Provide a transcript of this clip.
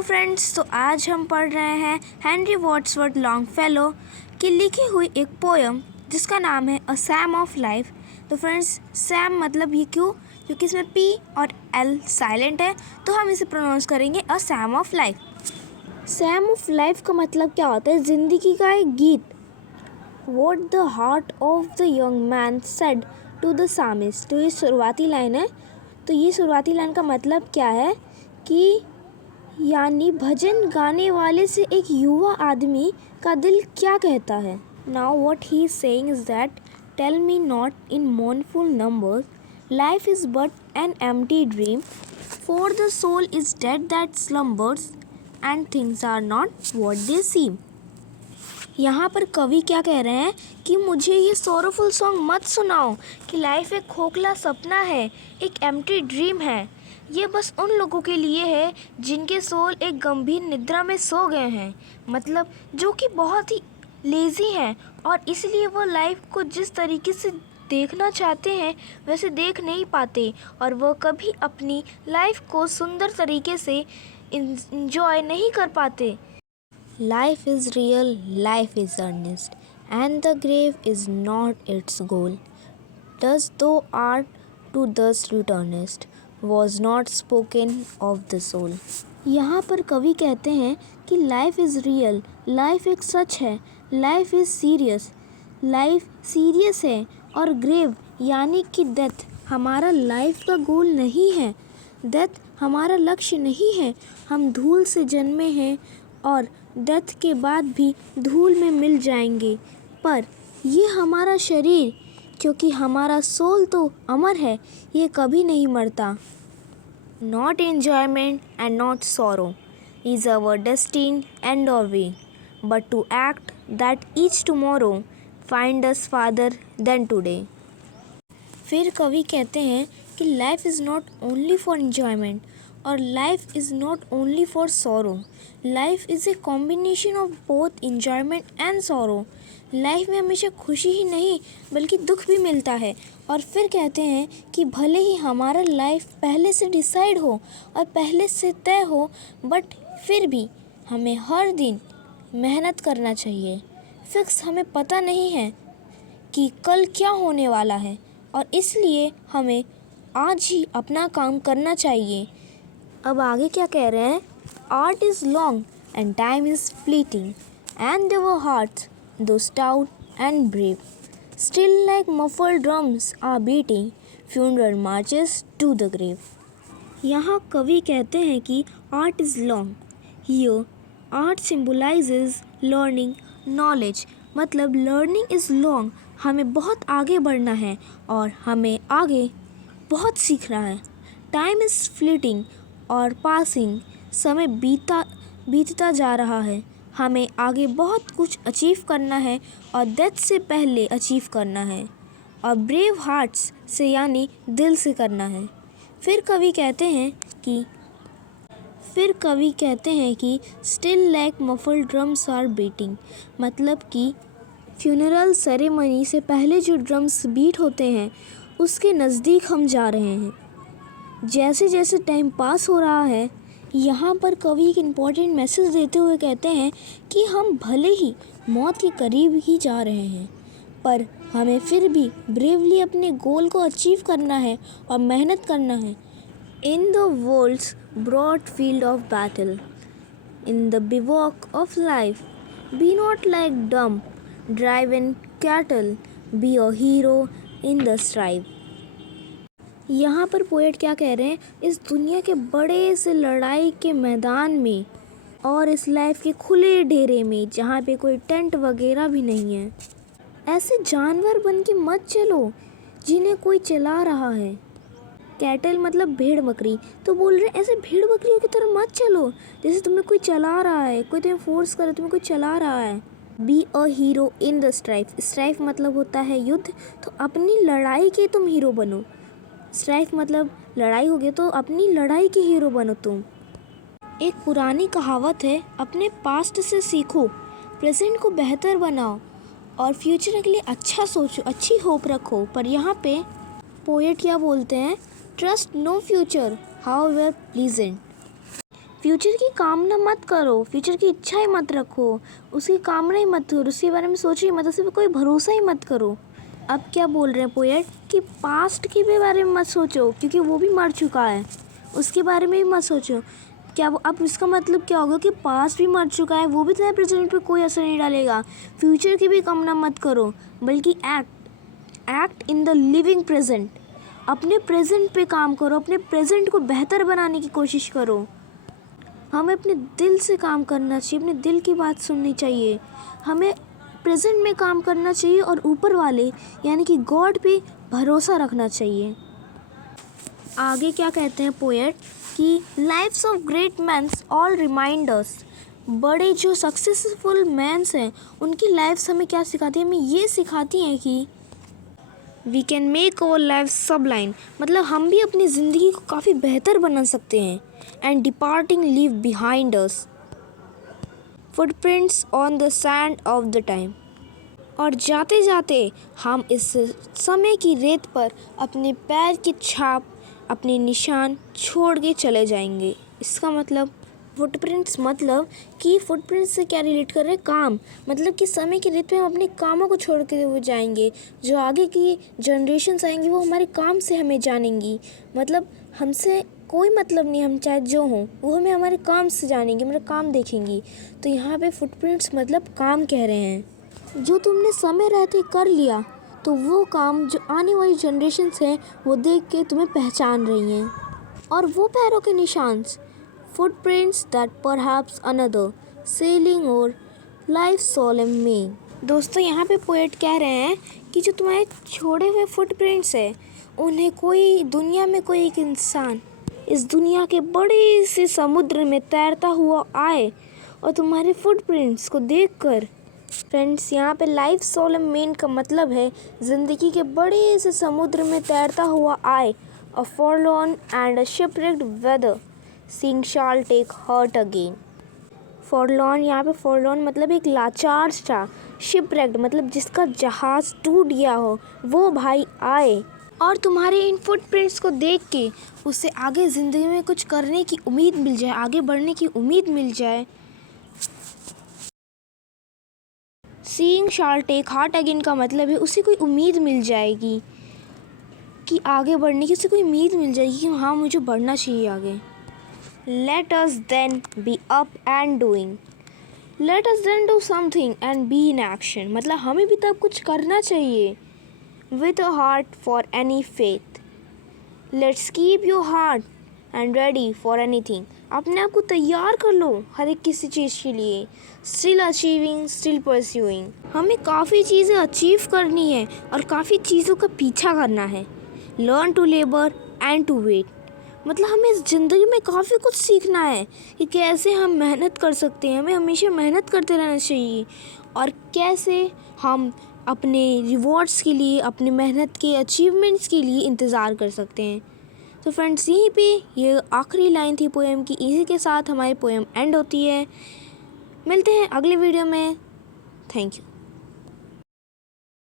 Hello friends, तो आज हम पढ़ रहे हैं हेनरी वर्ड्सवर्थ लॉन्गफेलो की लिखी हुई एक पोयम जिसका नाम है अ सैम ऑफ लाइफ। तो फ्रेंड्स, सैम मतलब ये क्यों? क्योंकि इसमें पी और एल साइलेंट है, तो हम इसे प्रोनाउंस करेंगे a psalm of life. Psalm of life का मतलब क्या होता है? ज़िंदगी का एक गीत। What the heart of the young man said to the psalmist. तो ये शुरुआती लाइन है। तो ये शुरुआती लाइन का मतलब क्या है कि यानी भजन गाने वाले से एक युवा आदमी का दिल क्या कहता है। Now what he is saying is that tell me not in मोurnful numbers, life is but an empty dream, for the soul is dead that slumbers and things are not what they seem. यहाँ पर कवि क्या कह रहे हैं कि मुझे ये सोरोफुल सॉन्ग मत सुनाओ कि लाइफ एक खोखला सपना है, एक एम्प्टी ड्रीम है। ये बस उन लोगों के लिए है जिनके सोल एक गंभीर निद्रा में सो गए हैं, मतलब जो कि बहुत ही लेज़ी हैं और इसलिए वो लाइफ को जिस तरीके से देखना चाहते हैं वैसे देख नहीं पाते और वो कभी अपनी लाइफ को सुंदर तरीके से इंजॉय नहीं कर पाते। Life is real, life is earnest, and the grave is not its goal. Thus thou art to thus returnest, was not spoken of the soul. यहाँ पर कवि कहते हैं कि लाइफ इज़ रियल, लाइफ एक सच है, life is serious, life serious है, और ग्रेव यानी कि डेथ हमारा लाइफ का गोल नहीं है। डेथ हमारा लक्ष्य नहीं है। हम धूल से जन्मे हैं और डेथ के बाद भी धूल में मिल जाएंगे, पर ये हमारा शरीर, क्योंकि हमारा सोल तो अमर है, ये कभी नहीं मरता। Not enjoyment and not sorrow is our destined end or way, but to act that each tomorrow find us farther than today. फिर कवि कहते हैं कि life is not only for enjoyment और life is not only for sorrow, life is a combination of both enjoyment and sorrow. Life में हमेशा खुशी ही नहीं बल्कि दुख भी मिलता है। और फिर कहते हैं कि भले ही हमारा लाइफ पहले से डिसाइड हो और पहले से तय हो, बट फिर भी हमें हर दिन मेहनत करना चाहिए। फिक्स हमें पता नहीं है कि कल क्या होने वाला है और इसलिए हमें आज ही अपना काम करना चाहिए। अब आगे क्या कह रहे हैं? Art is long and time is fleeting and their hearts though stout and brave, still like muffled drums are beating funeral marches to the grave. यहाँ कवि कहते हैं कि art is long. Here art symbolizes learning knowledge, मतलब learning is long, हमें बहुत आगे बढ़ना है और हमें आगे बहुत सीखना है। टाइम इज़ फ्लीटिंग और पासिंग, समय बीतता जा रहा है, हमें आगे बहुत कुछ अचीव करना है और डेथ से पहले अचीव करना है, और ब्रेव हार्ट्स से यानी दिल से करना है। फिर कवि कहते हैं कि still like muffled drums are beating, मतलब कि फ्यूनरल सेरेमनी से पहले जो ड्रम्स बीट होते हैं उसके नज़दीक हम जा रहे हैं। जैसे जैसे टाइम पास हो रहा है, यहाँ पर कवि एक इम्पॉर्टेंट मैसेज देते हुए कहते हैं कि हम भले ही मौत के करीब ही जा रहे हैं, पर हमें फिर भी ब्रेवली अपने गोल को अचीव करना है और मेहनत करना है। In the world's broad field of battle, in the bivouac of life, be not like dumb driven cattle, be a hero in the strife. यहाँ पर पोएट क्या कह रहे हैं? इस दुनिया के बड़े से लड़ाई के मैदान में और इस लाइफ के खुले डेरे में जहाँ पे कोई टेंट वगैरह भी नहीं है, ऐसे जानवर बन के मत चलो जिन्हें कोई चला रहा है। कैटल मतलब भेड़ बकरी, तो बोल रहे हैं ऐसे भेड़ बकरियों की तरह मत चलो जैसे तुम्हें कोई चला रहा है, कोई तुम्हें फोर्स करे, तुम्हें कोई चला रहा है। B a hero in the strife, strife मतलब होता है युद्ध, तो अपनी लड़ाई के तुम हीरो बनो। स्ट्राइफ मतलब लड़ाई हो गई, तो अपनी लड़ाई के हीरो बनो तुम। एक पुरानी कहावत है, अपने पास्ट से सीखो, प्रेजेंट को बेहतर बनाओ और फ्यूचर के लिए अच्छा सोचो, अच्छी होप रखो। पर यहाँ पे पोएट क्या बोलते हैं? Trust no future however pleasant, future की कामना मत करो, फ्यूचर की इच्छा ही मत रखो, उसकी कामना ही मत करो, उसके बारे में सोचो ही मत, उस पर कोई भरोसा ही मत करो। अब क्या बोल रहे हैं पोएट कि पास्ट के भी बारे में मत सोचो क्योंकि वो भी मर चुका है, उसके बारे में भी मत सोचो। क्या वो अब इसका मतलब क्या होगा कि पास्ट भी मर चुका है, वो भी तुम्हारे प्रेजेंट पे कोई असर नहीं डालेगा। फ्यूचर की भी कामना मत करो, बल्कि act in the living present. अपने प्रेजेंट पे काम करो, अपने प्रेजेंट को बेहतर बनाने की कोशिश करो। हमें अपने दिल से काम करना चाहिए, अपने दिल की बात सुननी चाहिए, हमें प्रेजेंट में काम करना चाहिए और ऊपर वाले यानी कि गॉड पे भरोसा रखना चाहिए। आगे क्या कहते हैं पोएट कि lifes of great mans all reminders. बड़े जो सक्सेसफुल मैन्स हैं उनकी लाइफ्स हमें क्या सिखाती है, हमें ये सिखाती हैं कि we can make our life sublime, मतलब हम भी अपनी ज़िंदगी को काफ़ी बेहतर बना सकते हैं। And departing leave behind us footprints on the sand of the time, और जाते जाते हम इस समय की रेत पर अपने पैर की छाप, अपने निशान छोड़ के चले जाएंगे। इसका मतलब फुटप्रिंट्स मतलब कि फुटप्रिंट्स से क्या रिलेट कर रहे हैं, काम, मतलब कि समय की रेत पे हम अपने कामों को छोड़ के हुए जाएंगे। जो आगे की जनरेशन्स आएंगी वो हमारे काम से हमें जानेंगी, मतलब हमसे कोई मतलब नहीं, हम चाहे जो हों वो हमें हमारे काम से जानेंगे, हमारा काम देखेंगी। तो यहाँ पे फुटप्रिंट्स मतलब काम कह रहे हैं। जो तुमने समय रहते कर लिया तो वो काम जो आने वाली जनरेशन्स हैं वो देख के तुम्हें पहचान रही हैं। और वो पैरों के निशान, footprints that perhaps another selling और लाइफ सोलम में। दोस्तों यहाँ पे पोएट कह रहे हैं कि जो तुम्हारे छोड़े हुए फुटप्रिंट्स हैं उन्हें कोई दुनिया में कोई एक इंसान इस दुनिया के बड़े से समुद्र में तैरता हुआ आए और तुम्हारे फुटप्रिंट्स को देखकर, फ्रेंड्स यहाँ पे लाइफ सोलम मेन का मतलब है ज़िंदगी के बड़े से समुद्र में तैरता हुआ आए, a forlorn and a shipwrecked weather seeing shall take heart again. Forlorn, यहाँ पे फॉरलॉर्न मतलब एक लाचार सा, शिपरेक्ड मतलब जिसका जहाज़ टूट गया हो, वो भाई आए और तुम्हारे इन फुटप्रिंट्स को देख के उससे आगे ज़िंदगी में कुछ करने की उम्मीद मिल जाए, आगे बढ़ने की उम्मीद मिल जाए। Seeing shall take heart again का मतलब है उसे कोई उम्मीद मिल जाएगी कि आगे बढ़ने की, उसे कोई उम्मीद मिल जाएगी कि हाँ मुझे बढ़ना चाहिए आगे। Let us then be up and doing, let us then do something and be in action, मतलब हमें भी तब कुछ करना चाहिए। With a heart for any faith, let's keep your heart and ready for anything, अपने आप को तैयार कर लो हर एक किसी चीज़ के लिए। स्टिल अचीविंग, स्टिल परस्यूइंग, हमें काफ़ी चीज़ें अचीव करनी है और काफ़ी चीज़ों का पीछा करना है। Learn to labour and to wait, मतलब हमें इस ज़िंदगी में काफ़ी कुछ सीखना है कि कैसे हम मेहनत कर सकते हैं, हमें हमेशा मेहनत करते रहना चाहिए, और कैसे हम अपने रिवॉर्ड्स के लिए, अपनी मेहनत के अचीवमेंट्स के लिए इंतज़ार कर सकते हैं। तो फ्रेंड्स यहीं पे ये आखिरी लाइन थी पोएम की, इसी के साथ हमारी पोएम एंड होती है। मिलते हैं अगले वीडियो में। Thank you.